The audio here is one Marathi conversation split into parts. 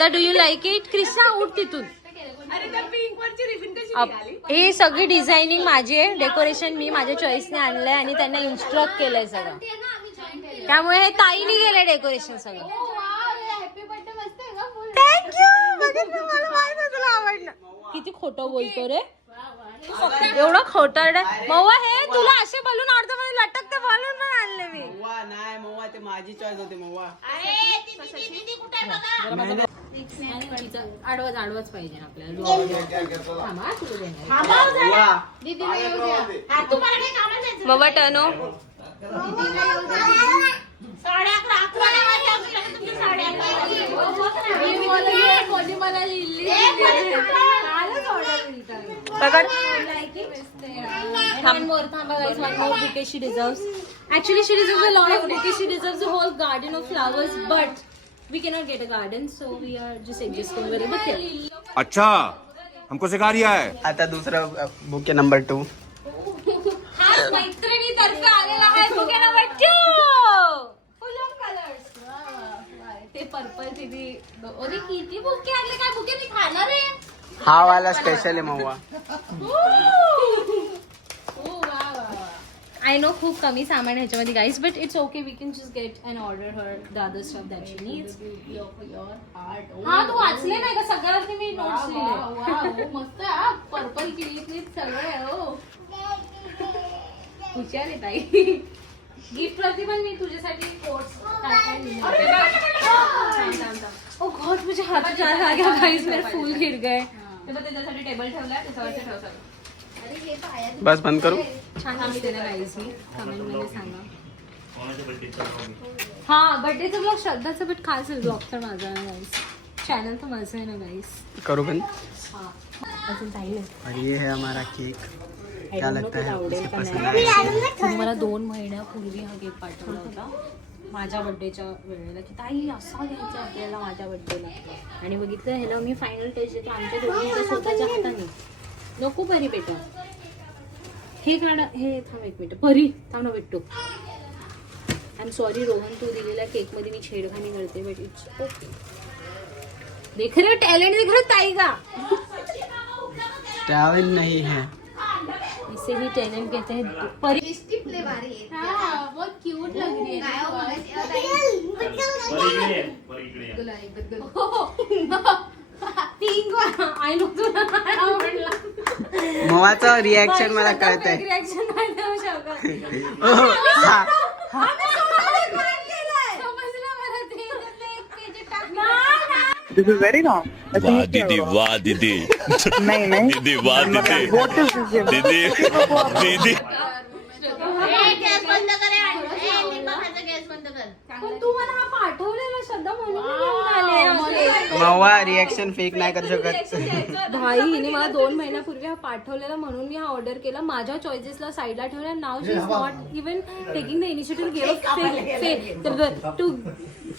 Shraddha do you like it? Krishna उठ तिथून. ही सगळी डिझायनिंग माझी आहे, डेकोरेशन मी माझ्या चॉईसने आणलंय आणि त्यांना इन्स्ट्रक्ट केलंय सगळं, त्यामुळे हे ताईने केलंय डेकोरेशन सगळं. थँक्यू. मला माहित आहे तुला आवडलं. किती खोटं बोलतो रे, एवढं खोटं. मवा हे तुला असे बलून आवडतं म्हणजे लटकते बलून पण आणले मी. नाही मवा ते माझी चॉईस होती मवा. आडवाच पाहिजे आपल्याला. मवा टर्नो one more bouquet she deserves. Actually she deserves a lot of bouquets. She deserves a whole garden of flowers, but we cannot get a garden, so we are just adjusting with the bouquet. अच्छा, हमको सिखा रिया है. आता दुसरा बुके नंबर 2. हा मैत्रिणी तर्फे आलेला आहे bouquet number 2. Full of colours. ते पर्पल तिथे ओरे किती बुके आणले. काय बुके मी खाणार आहे. हा वाला स्पेशल आहे मवा. आय नो खूप कमी सामान ह्याच्यामध्ये guys, but it's okay. We can just get and order her the other stuff that she needs. हा तू वाचले नाही का सगळ्यांनी मी नोट्स लिहिले. मस्त पर्पल क्लिप सगळं हो. हुशार आहे ताई. गिफ्ट वरती पण मी तुझ्यासाठी कोट्स ओ गॉड मुझे हाथ जान आ गया गाइस, मेरे फूल गिर गए. त्याच्यासाठी टेबल ठेवलाय त्याच्यावरती ठेवतात. बस बंद करू. छान दिसते ना गाइस. मी कमेंट मध्ये सांगा. हा बर्थडेचा ब्लॉग श्रद्धाचा बट खास ब्लॉग तर माझा आहे गाइस. चॅनल तर माझं आहे ना गाइस. करू पण. हा अजून जाईल. और ये है हमारा केक. क्या लगता है आवडेल का पसंद नाही. आएगा? मला 2 महिन्यापूर्वी हा केक पाठवला होता माझ्या बर्थडेच्या वेळेला की ताई असा घ्यायचा आपल्याला माझ्या बर्थडेला. आणि बघितलं ह्याला मी फायनल टेस्ट देतो आमच्या दोघींच्या स्वतःच्या हाताने. नको परी बेटा हे काढा. हे थांब एक मिनिट परी थांब ना भेटतो. आय एम सॉरी रोहन, तू दिलेल्या केक मध्ये मी छेडखानी करते बट इट्स ओके. देख रहे हो टैलेंट देख रहे हो ताई का. टैलेंट नहीं है, इसे ही टैलेंट कहते हैं. परी बहुत क्यूट लग रही है. आय नो तुला आवडला. मवाचं रिॲक्शन मला कळतंय. रिॲक्शन नाही देऊ शकत. This is very wrong. वाह दीदी, वाह दीदी. नहीं नहीं. दीदी वाह दीदी. What is this? दीदी दीदी. पण तू मला हा पाठवलेला श्रद्धा म्हणून मी घेऊन आले. मवा रिॲक्शन फेक नाही करू शकत. भाई हिने मला 2 महिन्यापूर्वी हा पाठवलेला म्हणून मी हा ऑर्डर केला. माझ्या चॉईसेसला साईडला ठेवला. Now she is not even taking the initiative to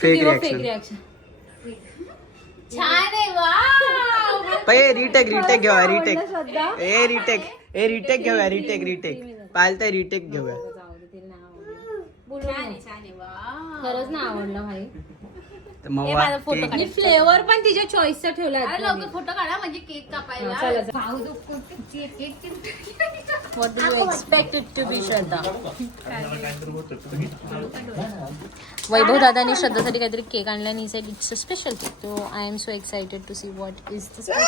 fake reaction. छान आहे वा. पहिले रिटेक घेऊया. श्रद्धा रिटेक घेऊया. रिटेक पालता रिटेक घेऊया. खरंच ना आवडलं भाई. तर मवा मी फ्लेवर पण तिच्या चॉईसचा ठेवला. लवकर फोटो काढा म्हणजे केक कापायला. What do you expect it to be, श्रद्धा? वैभव दादानी श्रद्धासाठी काहीतरी केक आणला आणि said it's a special cake. So I am so excited to see what is the special.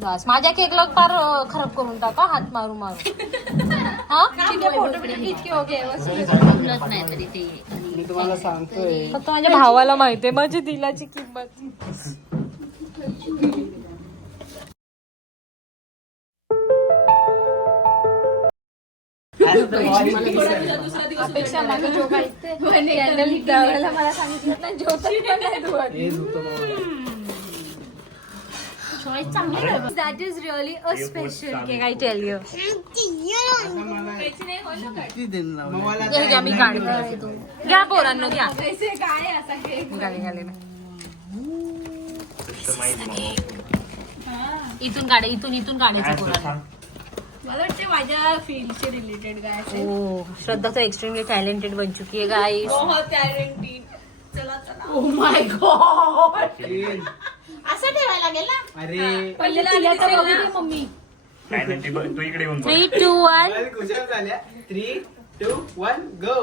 बस माझ्या केकला फार खराब करून टाका हात मारून हा फोटो इतके ओके. मी तुम्हाला सांगतोय फक्त माझ्या भावाला माहितीये माझी दिलाची किंमत. अपेक्षा माझा जो काही त्यावेळेला मला सांगितलं ना चॉईस चांगली. That is really a special cake I tell you. घ्या मी काढते. घ्या पोरांनो घ्या. इथून काढा. इथून काढायचं पोरांना. मला वाटतं माझ्या फील्डचे रिलेटेड काय असेल. श्रद्धा तो एक्सट्रीमली टॅलेंटेड बन चुकी है गाइस. बहुत टॅलेंटेड. चला ओ माय गॉड असं ठेवायला लागेल ना. अरे पहिले तिला तर बघू दे मम्मी. काय नाही तू इकडे येऊन बघ. 3, 2, 1. खुशाल झाल्या 3, 2, 1 गो.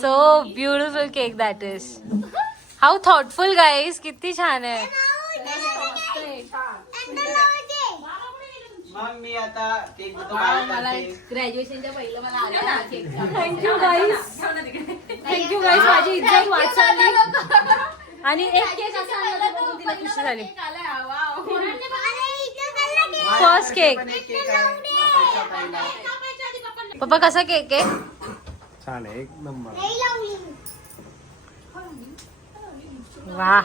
So beautiful cake that is. How thoughtful guys. किती छान आहे. मग मी आता केक ग्रॅज्युएशनच्या पहिलं मला आलं ना केक. थँक्यू गाईस माझी इज्जत वाचवली. आणि एक केक असा आणला तर बघून तिला खुशी झाली. First cake. पप्पा कसा केक आहे. छान आहे एक नंबर. वा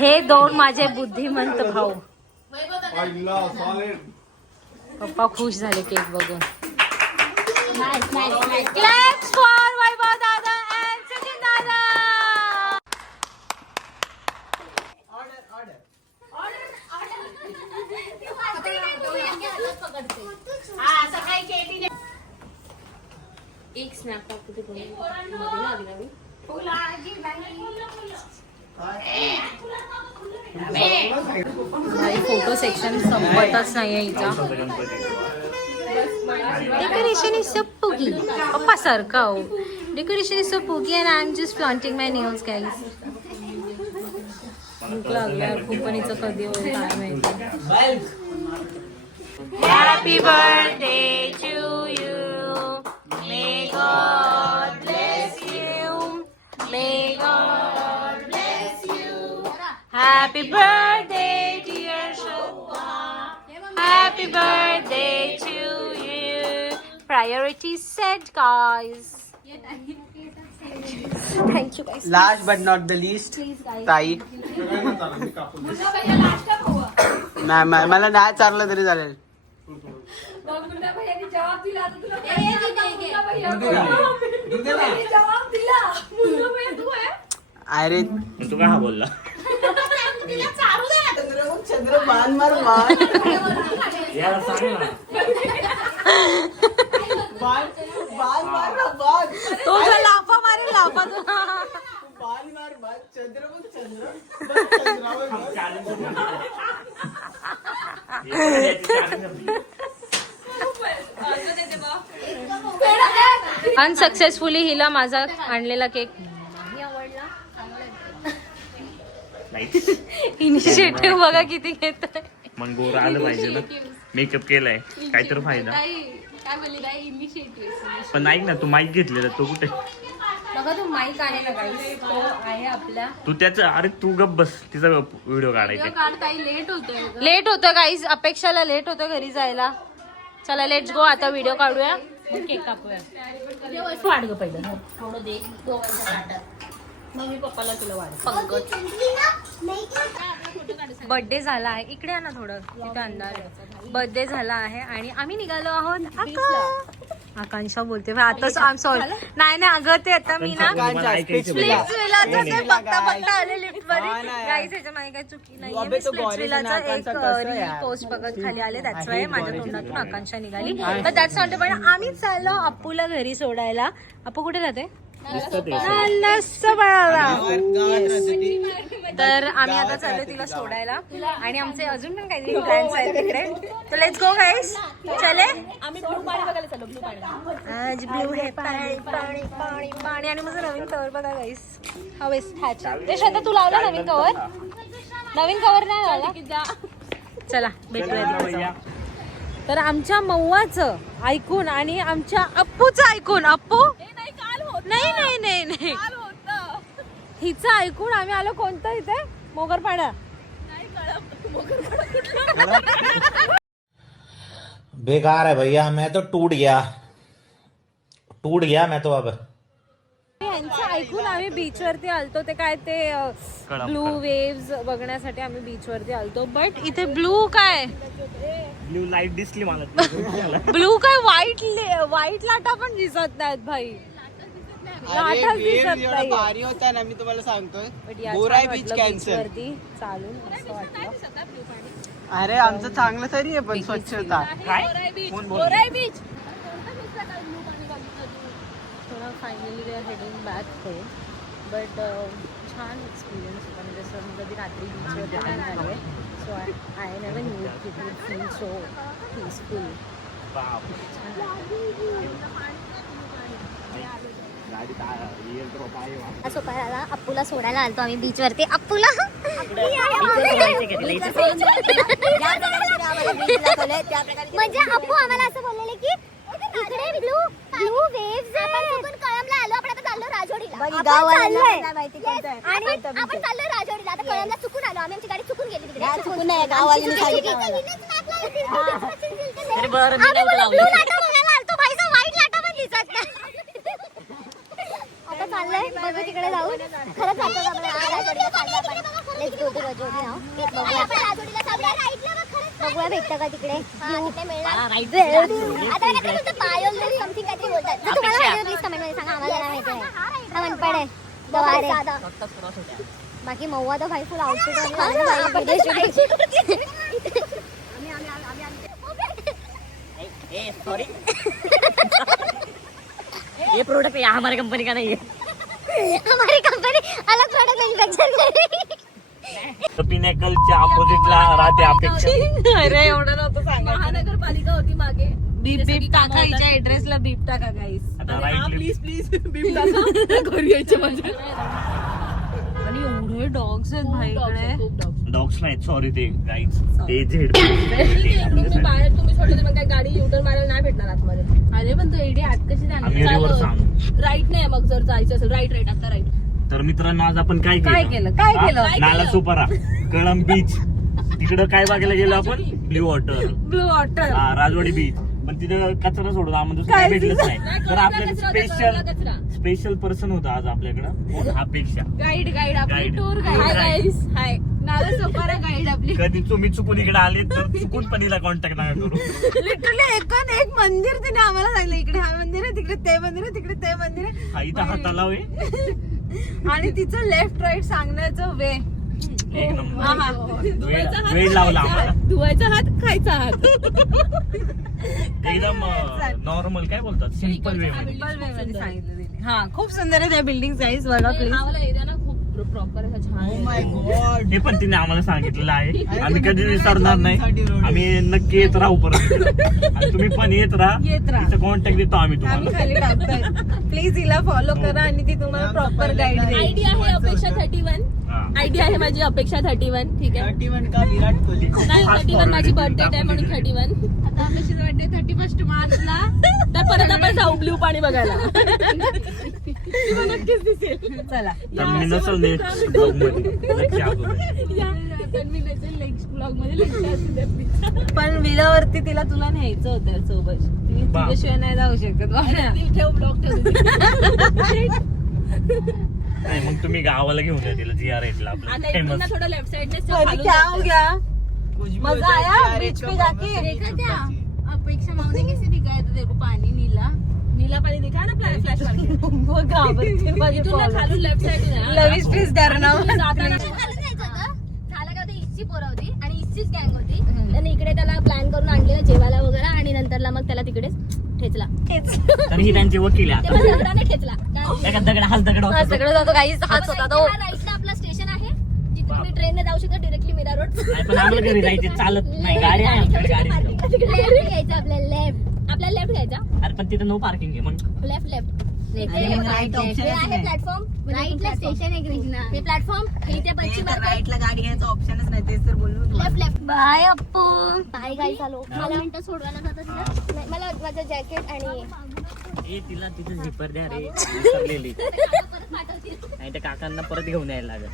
हे दोन माझे बुद्धिमंत भाऊ. पप्पा खुश झाले केक बघून. Claps for वैभव दादा and सचिन दादा. एक स्नॅप टाकतो ते मध्ये ना आधी नवीन. फोटो सेक्शन संपतच नाहीये हिचा. डेकोरेशन इज सो पुगी. पप्पा सारखा हो. डेकोरेशन इज सो पुगी and I am just flaunting my nails guys. भूक लागल्यावर कुपनीचं कधी होईल काय माहिती. Happy birthday to you. May God bless you. May God bless you. Happy birthday dear Shobha. Happy birthday to you. Priority set guys. Thank you guys. Last but not the list ताई. मला नाही चाललं तरी चालेल. अरे तू काय हा बोलला. चंद्र मान मार मान यार सांग ना. बाल मार ना बाल. तो जो लाफा मारेल लाफा तो. बाल मार बाल. चंद्र बघ चंद्र बघ चंद्रावर बघ. अनसक्सेसफुली हिला माझा आणलेला केक इनिशिएटिव्ह बघा किती घेत. मग गोरा आलं पाहिजे ना. मेकअप केलाय काहीतरी फायदा. काय बोलली काय इनिशिएटिव्ह. पण ऐक ना तू माईक घेतलेला तो कुठे. बघा तो माईक आहे ना गाईस. तो आहे आपल्या. तू त्याचा अरे तू गप बस तिचा व्हिडिओ काढायचा. काढताही लेट होतोय. लेट होतं गाईस. अपेक्षाला लेट होतं घरी जायला. चला लेट्स गो. आता व्हिडिओ काढूया. केक कापूया. वाढ ग पहिलं थोडं दे. दोघांच्या ताटात मग मी पप्पाला तुला वाढ. बर्थडे झाला आहे. इकडे आहे ना थोडं तिथे अंधार. बर्थडे झाला आहे आणि आम्ही निघालो आहोत. आकांक्षा बोलते आता. सॉरी नाही नाही अगं ते आता मी ना लिफ्ट विलाचं ते बघता बघता आले लिफ्ट मध्ये. गाईस ह्याच्या मागे काही चुकी नाहीये. मी स्प्लिट्स विलाचा एक रील पोस्ट बघत खाली आले. दॅट्स वाय माझ्या तोंडातून आकांक्षा निघाली. पण दॅट्स नॉट. पण आम्ही चाललो अप्पूला घरी सोडायला. अप्पू कुठे राहते. तर आम्ही आता चाललो तिला सोडायला आणि आमचे अजून पण काहीतरी प्लॅन्स आहेत तिकडे. तर लेट्स गो गाईस. चले. आम्ही ब्लू पाणी बघायला चाललो. ब्लू पाणी. आज ब्लू हे पाणी पाणी पाणी पाणी. आणि माझं नवीन कवर बघा गाईस. हवेस हॅच. ते श्रद्धा तू लावला नवीन कवर. नवीन कवर नाही लावला. चला भेटूया तिकडे. तर आमच्या मऊवाचं ऐकून आणि आमच्या अप्पूचं ऐकून. अप्पू नाही नाही नाही नाही हिचं ऐकून आम्ही आलो. कोणतं इथे मोगरपाडा. बेकार है भैया. मैं तो टूट गया मैं तो. अब यांचं ऐकून आम्ही बीच वरती आलतो. ते काय ते ब्लू वेव्स बघण्यासाठी आम्ही बीच वरती आलतो. बट इथे ब्लू काय ब्लू लाईट दिसली मला. ब्लू काय व्हाईट लाटा पण दिसत नाहीत भाई. अरे वेव्ह एवढा भारी होता ना, मी तुम्हाला सांगतोय. गोराई बीच कॅन्सल. चालून असं वाटलं. अरे आमचं चांगलं तरी आहे पण स्वच्छता. थोडा finally we are heading back home. But छान एक्सपिरियन्स होता. म्हणजे असं मी कधी रात्री बीचवर नाही झाले. So I never knew it would feel so peaceful. सोपाराला अप्पूला सोडायला आलतो आम्ही बीच वरती. अप्पूला म्हणजे अप्पू आम्हाला असं बोललेले की इकडे ब्लू वेव्हज आपण कळमला आलो. आपण आता चाललो राजोडीला. आणि आपण चाललो राजोडीला. आता कळमला चुकून आलो आम्ही. आमची गाडी चुकून गेली तिकडे. चुकून नाही, गाववाल्यांनी सांगितलं. ब्लू लाटा बघायला आलतो. भाईचा व्हाईट लाटा पण दिसत नाही. आता चाललंय बघू तिकडे जाऊ. खरंच जातो लेट्स गो टू राजोडी नाव. बघूया भेटतं का तिकडे. आता पायोल समथिंग काहीतरी बोलतात. जर तुम्हाला माहिती प्लीज कमेंट मध्ये सांगा. आम्हाला नाही माहिती आहे. हा मनपड आहे गवारे. बाकी महुआ तर भाई फुल आउटफिट ये प्रोडक्ट यहाँ हमारी कंपनी का नहीं है. हमारी कंपनी अलग प्रोडक्ट मैन्युफैक्चर कर रही है. पिनेकलच्या अपोजिटला राहते अपेक्षा. अरे एवढं नव्हतं सांगा. महानगरपालिका होती मागे. बीप बीप टाका. हिच्या ऍड्रेसला बीप टाका गाईस. आता राईट प्लीज बीप टाका. घरी यायचे माझ्या. आणि एवढे डॉग्स आहेत भाईकडे. डॉग्स नाहीत, सॉरी ते गाईज. ते झेड तुम्ही बाहेर तुम्ही सोडले मग काय गाडी युटर्न मारायला नाही भेटणार आतमध्ये. अरे पण तो एडी आत कशी आम्ही रिव्हर्स आणू. राईट नाही मग जर जायचं असेल राईट आता राईट. तर मित्रांनो आज आपण काय काय केलं? काय हा? केलं? नाला सुपारा, कळम बीच. तिकडं काय बघायला गेलो आपण? Blue water. Blue water. हा, राजवाडी बीच. पण तिथं कचरा सोडून आम्हाला दुसरं काय भेटलंच नाही. तर आपल्याला स्पेशल पर्सन होता आज आपल्याकडं. अपेक्षा गाईड आपली Guide. Tour Tour guide. guide. हाय नाला सोपारा गाईड आपली. कधी तुम्ही चुकून इकडे आले तर चुकून पण हिला कॉन्टॅक्ट नका करू. लिटरली एक मंदिर तिने आम्हाला सांगितलं. इकडे हा मंदिर आहे, तिकडे ते मंदिर आहे, तिकडे ते मंदिर आहे. हा इथं हाताला होय. आणि तिचं लेफ्ट राईट सांगण्याचं वे. एक नंबर. वेळ लावला आम्हाला. धुवायचा हात खायचा हात. एकदम नॉर्मल काय बोलतात, सिंपल वे मध्ये. सिंपल वे मध्ये सांगितलं तिने. हा खूप सुंदर आहे त्या बिल्डिंग साईज. बघा प्लीज. आम्हाला एरिया ना खूप प्रॉपर असा छान Oh my God. हे पण तिने आम्हाला सांगितलेलं आहे. आम्ही कधी विसरणार नाही. आम्ही नक्की येत राहू परत. आणि तुम्ही पण येत राहा. तिचा कॉन्टॅक्ट देतो आम्ही आम्ही तुम्हाला. खाली टाकतोय. प्लीज हिला फॉलो करा आणि ती तुम्हाला प्रॉपर गाईड देईल. आयडी आहे अपेक्षा 31. हा. आयडी आहे माझी अपेक्षा 31. ठीक आहे. 31 का विराट कोहली. नाही 31 माझी बर्थडे आहे म्हणून 31. आता अपेक्षित बर्थडे 31 मार्चला. तर परत आपण जाऊ ब्ल्यू पाणी बघायला. नक्कीच दिसेल. चला. तर मी नसल नेक्स्ट ब्लॉग मध्ये नक्की आलो. पण विलावरती तुला न्यायचं होतं सोबत. ती बाप. तुझ्याशिवाय नाही जाऊ शकत. ठेव ब्लॉग ठेव. नाही मग तुम्ही गावाला घेऊन जा तिला. GR8 ला आपलं आता इकडून ना फेमस. थोडं लेफ्ट साइडने अरे क्या हो गया? कुछ भी मजा होता है, आया GR8 बीच का पे जाके? बाबा देखा जी, क्या? बाबा अपेक्षा मामने कैसे दिखाया था तेरे को पानी नीला. नीला पाणी दिखा ना फ्लॅश मारके. वो घाबरते माझे इथून ना खालून लेफ्ट साइड लविश प्लीज डरना. जाताना झालं का ते इस्ची पोरं होती आणि इस्चीच गँग होती. त्याने इकडे त्याला प्लॅन करून आणलेलं जेवायला वगैरे आणि नंतरला मग त्याला तिकडेच ठेचला. तर ही त्यांची वकील आहे ते आता. पण दगडाने ठेचला. एका दगड हाल दगड होता. सगळं जातो काहीच हाच होता तो. राईटला आपला स्टेशन आहे जिथे तुम्ही ट्रेनने जाऊ शकता डायरेक्टली मीरा रोड. नाही, पण आम्हाला घरी जायचे चालत नाही. गाडी आहे आमच्याकडे. गाडी लेफ्ट घ्यायचा आपल्याला लेफ्ट घ्यायचा. अरे पण तिथं नो पार्किंग आहे मग. लेफ्ट राईट ऑप्शन आहे प्लॅटफॉर्म. राईटला स्टेशन आहे कृष्णा. हे प्लॅटफॉर्म हे त्या पश्चिम राईटला गाडी घ्यायचं ऑप्शनच नाही. तेच तर बोललो. लेफ्ट. बाय अप्पू. बाय गाई चालू. मला मिनिटं सोडवायला जातात तिला. नाही, मला माझं जॅकेट आणि ए तिला तिथं झिपर द्या रे. विसरलेली. परत पाठवतील. नाही त्या काकांना परत घेऊन यायला लागत.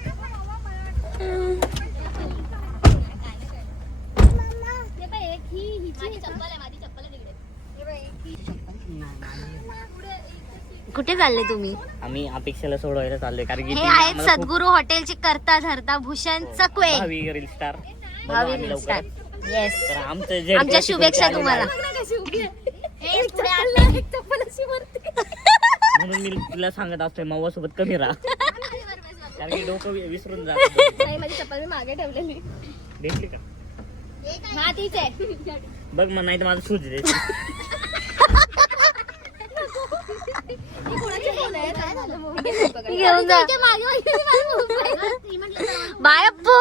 हे बाय एक हिची चप्पल आहे. माझी चप्पल आहे तिकडे. हे बाय एक ही. कुठे चालले तुम्ही? आम्ही अपेक्षाला सोडवायला चाललोय कारण की हे आहेत सद्गुरू हॉटेलची करता धरता भूषण चकवे. भावी रील स्टार. भावी रील स्टार. येस. तर आमचं आमच्या शुभेच्छा तुम्हाला. म्हणून मी तुला सांगत असतोय मव्वा सोबत कमी राहा कारण की डोकं विसरून जात. नाही माझी चप्पल मी मागे ठेवलेली. भेटली का हा तीच आहे. बघ मग नाही तर माझं शूज दे. घेऊन जा. Bye Appu.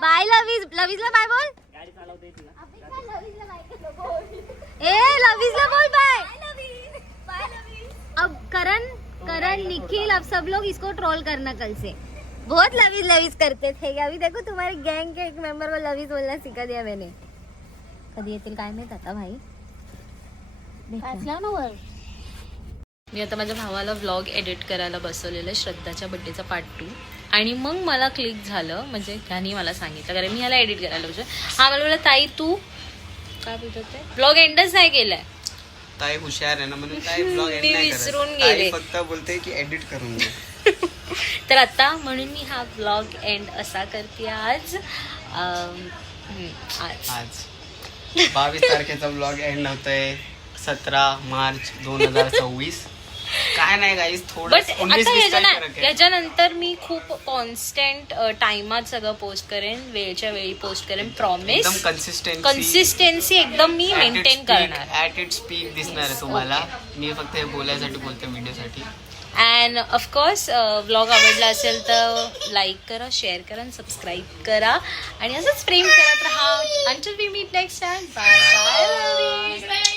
Bye lovies. लवीजला bye बोल. गाडी चालवता येते का? ए लवीजला बोल बाय. अब करण निखिल अब सब लोग इसको ट्रोल करना कल से. बहुत लवीज लवीज करते थे. अभी देखो तुम्हारे गैंग के एक मेंबर को लवीज बोलना सिखा दिया मैंने. कधी येतील काय माहित आता भाई. मी आता माझ्या भावाला व्लॉग एडिट करायला बसवलेलं आहे श्रद्धाच्या बड्डेचा पार्ट 2 आणि मग मला क्लिक झालं म्हणजे ह्यानी मला सांगितलं कारण मी ह्याला एडिट करायला बसलो. हा मला बोलला ताई तू काय बोलत ते व्लॉग एंडच नाही केलाय. ताई हुशार आहे ना म्हणून ताई ब्लॉग एंड मी नाही विसरून करत. ताई गेले. फक्त बोलते की एडिट करून दे. तर आता म्हणून मी हा व्लॉग एंड असा करते आज. आज 22 तारखेचा ब्लॉग एंड होतोय 17 मार्च 2024. काय नाही गाईस थोडं बट आता याच्यानंतर मी खूप कॉन्स्टंट टाइमात सगळं पोस्ट करेन वेळच्या वेळी पोस्ट करेन प्रॉमिस. एकदम कन्सिस्टन्सी एकदम मी मेंटेन करणार. ऍट इट स्पीक दिसणार आहे तुम्हाला. मी फक्त हे बोलायसाठी बोलतो व्हिडिओसाठी. अँड ऑफकोर्स व्लॉग आवडला असेल तर लाईक करा शेअर करा आणि सबस्क्राईब करा आणि असंच प्रेम करत राहा. Until we meet next time. Bye bye.